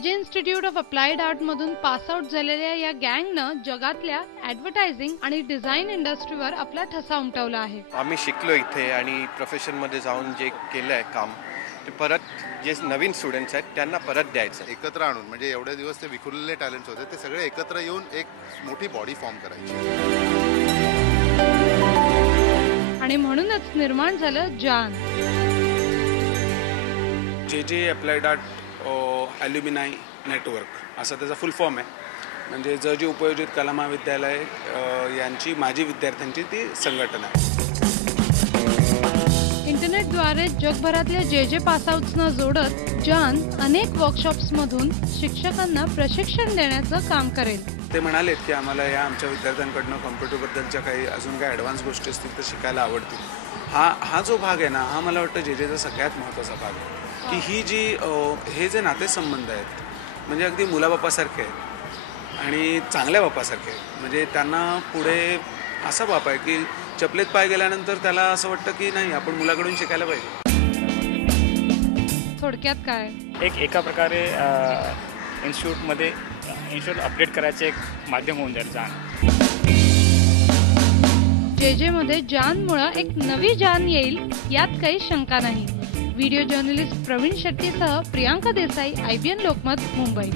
जे institute of applied art मधून pass out झालेल्या या गँगनं जगातल्या ॲडव्हर्टायझिंग आणि डिझाईन इंडस्ट्रीवर आपला ठसा उमटवला आहे. आम्ही शिकलो इथे आणि प्रोफेशनमध्ये जाऊन जे केलं आहे काम ते परत जे नवीन स्टुडंट्स आहेत त्यांना परत द्यायचं. एकत्र आणून म्हणजे एवढे दिवस ते विखुरलेले टॅलेंट्स होते ते सगळे एकत्र येऊन एक मोठी बॉडी फॉर्म करायची आणि म्हणूनच निर्माण झालं जान. जे अप्लाइड आर्ट ॲल्युमिनाय नेटवर्क असा त्याचा फुल फॉर्म आहे. म्हणजे जे उपयोजित कला महाविद्यालय यांची माजी विद्यार्थ्यांची ती संघटना आहे. इंटरनेटद्वारे जगभरातल्या जे पासआउट्सना जोडत जान अनेक वर्कशॉप्समधून शिक्षकांना प्रशिक्षण देण्याचं काम करेल. ते म्हणालेत की आम्हाला या आमच्या विद्यार्थ्यांकडनं कॉम्प्युटरबद्दलच्या काही अजून काही ॲडव्हान्स गोष्टी असतील तर शिकायला आवडतील. हा जो भाग आहे ना हा मला वाटतं जेचा सगळ्यात महत्त्वाचा भाग आहे की ही जी हे जे नातेसंबंध आहेत म्हणजे अगदी मुलाबापासारखे आहेत आणि चांगल्या बापासारखे आहेत. म्हणजे त्यांना पुढे असा बाप आहे की चपलेत पाय गेल्यानंतर त्याला असं वाटतं की नाही आपण मुलाकडून शिकायला पाहिजे. थोडक्यात काय एका प्रकारे इन्स्टिट्यूट अपडेट करायचं एक माध्यम होऊन जाईल जान. जे मध्ये जानमुळे एक नवी जान येईल यात काही शंका नाही. व्हिडिओ जर्नलिस्ट प्रवीण शेट्टीसह प्रियांका देसाई, IBN लोकमत, मुंबई.